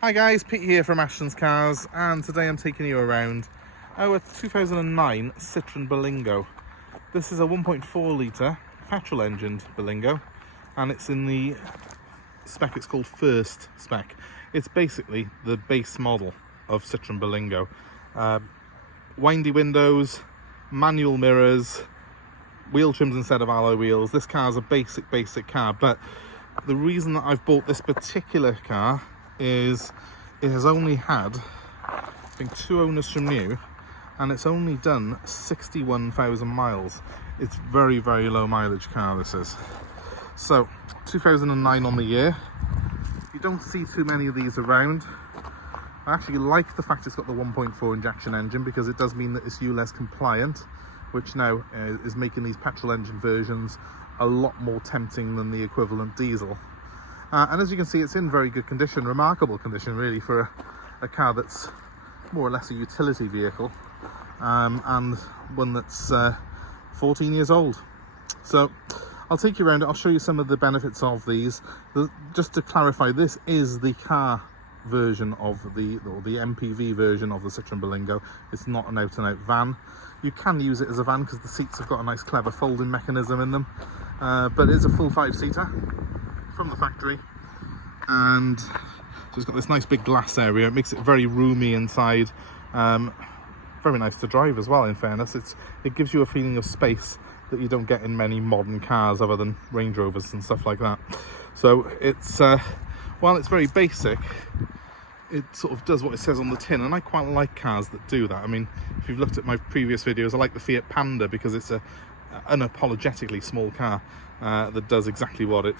Hi guys, Pete here from Ashton's Cars, and today I'm taking you around our 2009 Citroen Berlingo. This is a 1.4 litre petrol engined Berlingo, and it's in the spec, it's called First spec. It's basically the base model of Citroen Berlingo. Windy windows, manual mirrors, wheel trims instead of alloy wheels. This car's a basic car, but the reason that I've bought this particular car is it has only had, I think, 2 owners from new, and it's only done 61,000 miles. It's very low mileage car, this is. So 2009 on the year. You don't see too many of these around. I actually like the fact it's got the 1.4 injection engine, because it does mean that it's ULEZ compliant, which now is making these petrol engine versions a lot more tempting than the equivalent diesel. And as you can see, it's in very good condition, remarkable condition really, for a car that's more or less a utility vehicle, and one that's 14 years old. So I'll take you around it. I'll show you some of the benefits of these. Just to clarify, this is the car version of the MPV version of the Citroen Berlingo. It's not an out-and-out van. You can use it as a van because the seats have got a nice clever folding mechanism in them, but it's a full 5-seater from the factory, and so it's got this nice big glass area. It makes it very roomy inside, very nice to drive as well, in fairness. It gives you a feeling of space that you don't get in many modern cars other than Range Rovers and stuff like that. So it's while it's very basic, it sort of does what it says on the tin, and I quite like cars that do that. I mean, if you've looked at my previous videos, I like the Fiat Panda because it's a unapologetically small car that does exactly what it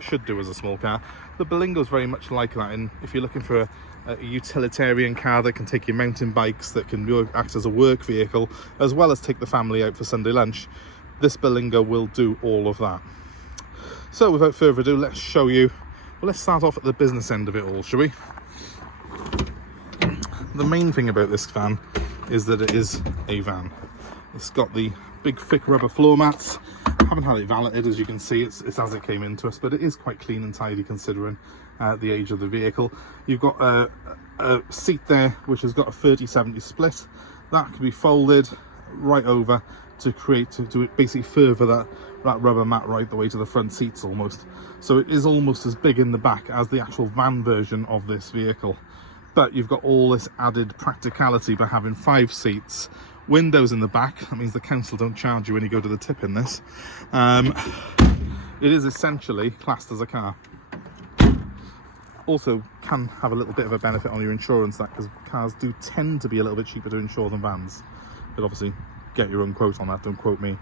should do as a small car. The Berlingo is very much like that, and if you're looking for a utilitarian car that can take your mountain bikes, that can act as a work vehicle, as well as take the family out for Sunday lunch, this Berlingo will do all of that. So without further ado, let's show you. Well, let's start off at the business end of it all, shall we? The main thing about this van is that it is a van. It's got the big thick rubber floor mats. I haven't had it valeted, as you can see. It's as it came into us, but it is quite clean and tidy considering the age of the vehicle. You've got a seat there which has got a 30-70 split. That can be folded right over to basically further that rubber mat right the way to the front seats almost. So it is almost as big in the back as the actual van version of this vehicle. But you've got all this added practicality by having 5 seats, windows in the back. That means the council don't charge you when you go to the tip in this. It is essentially classed as a car. Also can have a little bit of a benefit on your insurance, that, because cars do tend to be a little bit cheaper to insure than vans. But obviously get your own quote on that, don't quote me.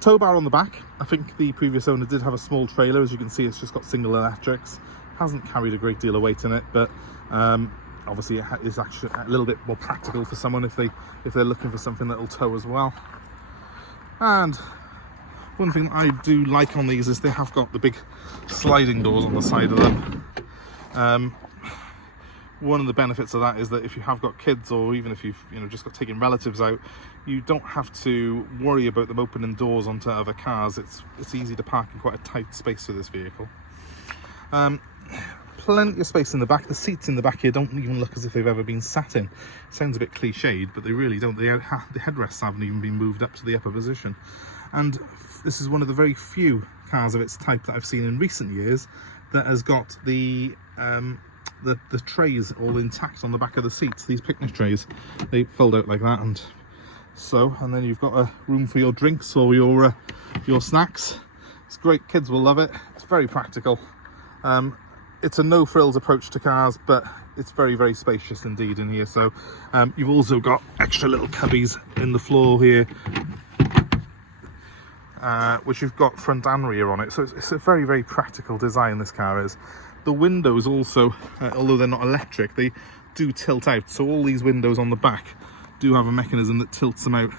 Tow bar on the back. I think the previous owner did have a small trailer. As you can see, it's just got single electrics. Hasn't carried a great deal of weight in it, but obviously it is actually a little bit more practical for someone if they're looking for something that will tow as well. And one thing I do like on these is they have got the big sliding doors on the side of them. One of the benefits of that is that if you have got kids, or even if you've just got taking relatives out, you don't have to worry about them opening doors onto other cars. It's easy to park in quite a tight space for this vehicle. Plenty of space in the back. The seats in the back here don't even look as if they've ever been sat in. Sounds a bit cliched, but they really don't. The headrests haven't even been moved up to the upper position. And this is one of the very few cars of its type that I've seen in recent years that has got the trays all intact on the back of the seats. These picnic trays, they fold out like that, and then you've got a room for your drinks or your snacks. It's great. Kids will love it. It's very practical. It's a no-frills approach to cars, but it's very spacious indeed in here. So you've also got extra little cubbies in the floor here, which you've got front and rear on it. So it's a very practical design, this car is. The windows also, although they're not electric, they do tilt out. So all these windows on the back do have a mechanism that tilts them out,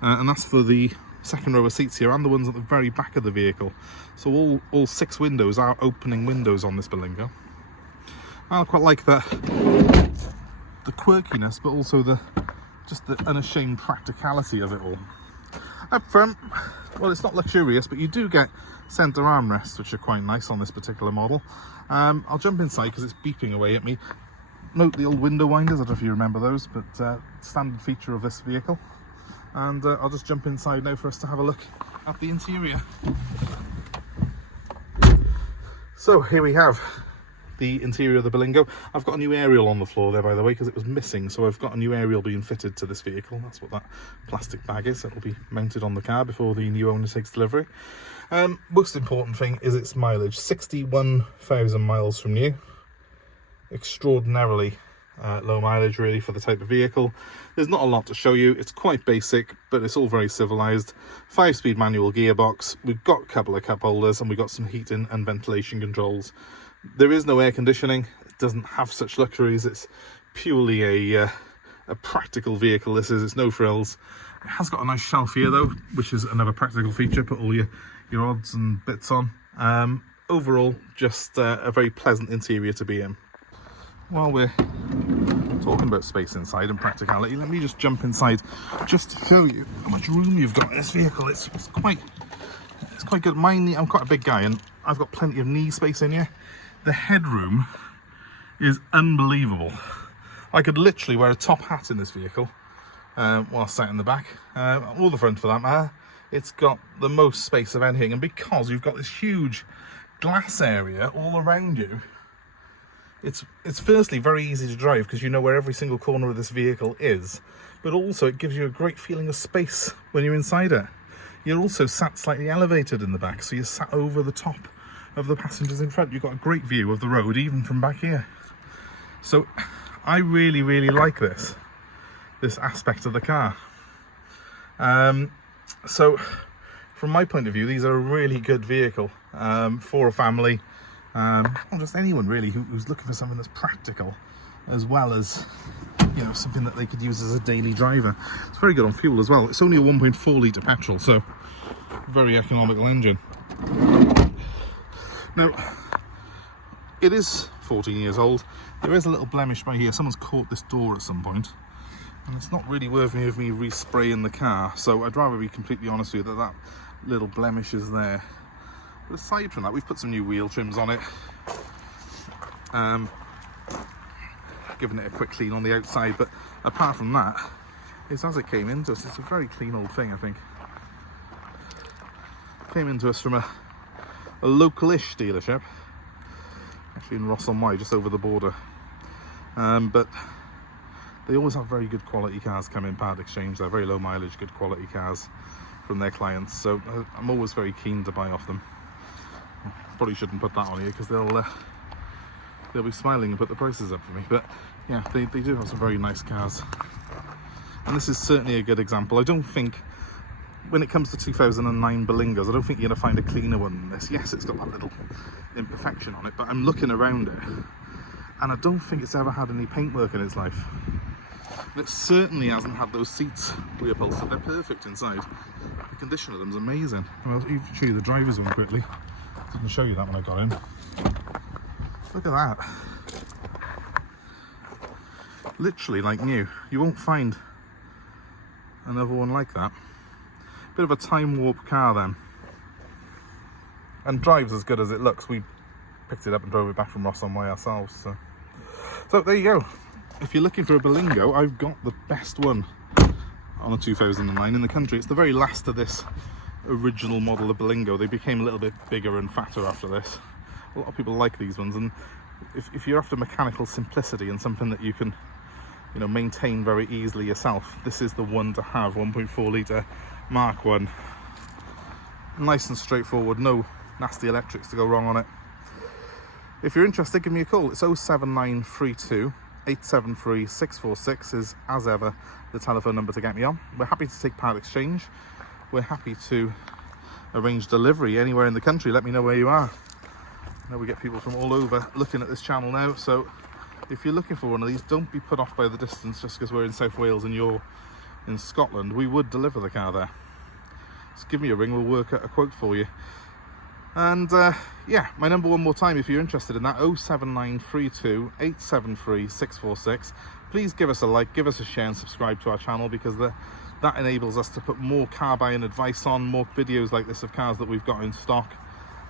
and that's for the second row of seats here and the ones at the very back of the vehicle. So all 6 windows are opening windows on this Berlingo. I quite like the quirkiness, but also just the unashamed practicality of it all. Up front, well, it's not luxurious, but you do get centre armrests, which are quite nice on this particular model. I'll jump inside because it's beeping away at me. Note the old window winders, I don't know if you remember those, but standard feature of this vehicle. And I'll just jump inside now for us to have a look at the interior. So here we have the interior of the Berlingo. I've got a new aerial on the floor there, by the way, because it was missing. So I've got a new aerial being fitted to this vehicle. That's what that plastic bag is. That will be mounted on the car before the new owner takes delivery. Most important thing is its mileage. 61,000 miles from new. Extraordinarily low mileage, really, for the type of vehicle. There's not a lot to show you. It's quite basic, but it's all very civilized. 5-speed manual gearbox. We've got a couple of cup holders, and we've got some heating and ventilation controls. There is no air conditioning. It doesn't have such luxuries. It's purely a practical vehicle. This is. It's no frills. It has got a nice shelf here, though, which is another practical feature. Put all your odds and bits on. Overall, just a very pleasant interior to be in. While we're talking about space inside and practicality, let me just jump inside just to show you how much room you've got in this vehicle. It's quite good. I'm quite a big guy, and I've got plenty of knee space in here. The headroom is unbelievable. I could literally wear a top hat in this vehicle while sat in the back, or the front for that matter. It's got the most space of anything, and because you've got this huge glass area all around you, it's firstly very easy to drive because you know where every single corner of this vehicle is, but also it gives you a great feeling of space when you're inside it. You're also sat slightly elevated in the back, so you're sat over the top of the passengers in front. You've got a great view of the road even from back here. So I really, really like this aspect of the car. So from my point of view, these are a really good vehicle for a family. Or just anyone really who's looking for something that's practical, as well as, you know, something that they could use as a daily driver. It's very good on fuel as well. It's only a 1.4 litre petrol, so very economical engine. Now, it is 14 years old. There is a little blemish by here. Someone's caught this door at some point, and it's not really worthy of me respraying the car, so I'd rather be completely honest with you that little blemish is there. But aside from that, we've put some new wheel trims on it, giving it a quick clean on the outside, but apart from that, it's as it came into us. It's a very clean old thing, I think. Came into us from a local-ish dealership, actually in Ross-on-Wye, just over the border, but they always have very good quality cars come in part exchange. They're very low mileage, good quality cars from their clients, so I'm always very keen to buy off them. Probably shouldn't put that on here because they'll be smiling and put the prices up for me, but yeah, they do have some very nice cars, and this is certainly a good example. I don't think, when it comes to 2009 Berlingos, I don't think you're going to find a cleaner one than this. Yes, it's got that little imperfection on it, but I'm looking around it, and I don't think it's ever had any paintwork in its life. It certainly hasn't had those seats reupholstered. They're perfect inside. The condition of them is amazing. I'll show you the driver's one quickly. I can show you that when I got in. Look at that. Literally like new. You won't find another one like that. Bit of a time warp car then. And drives as good as it looks. We picked it up and drove it back from Ross-on-Wye ourselves. So there you go. If you're looking for a Berlingo, I've got the best one on a 2009 in the country. It's the very last of this original model of Berlingo. They became a little bit bigger and fatter after this. A lot of people like these ones, and if you're after mechanical simplicity and something that you can, you know, maintain very easily yourself, this is the one to have. 1.4 litre Mark 1. Nice and straightforward, no nasty electrics to go wrong on it. If you're interested, give me a call. It's 07932 873 646 is, as ever, the telephone number to get me on. We're happy to take part exchange. We're happy to arrange delivery anywhere in the country. Let me know where you are. I know we get people from all over looking at this channel now, so if you're looking for one of these, don't be put off by the distance just because we're in South Wales and you're in Scotland. We would deliver the car there. Just give me a ring, we'll work out a quote for you. And yeah, my number one more time if you're interested in that, 07932 873 646. Please give us a like, give us a share and subscribe to our channel, because the That enables us to put more car buying advice on, more videos like this of cars that we've got in stock.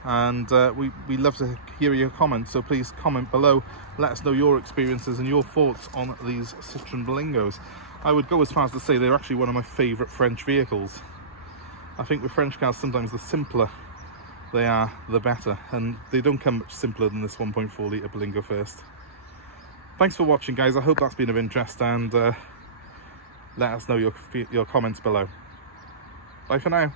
And we love to hear your comments, so please comment below. Let us know your experiences and your thoughts on these Citroen Berlingos. I would go as far as to say they're actually one of my favourite French vehicles. I think with French cars, sometimes the simpler they are, the better, and they don't come much simpler than this 1.4 litre Berlingo first. Thanks for watching, guys. I hope that's been of interest, and let us know your comments below. Bye for now.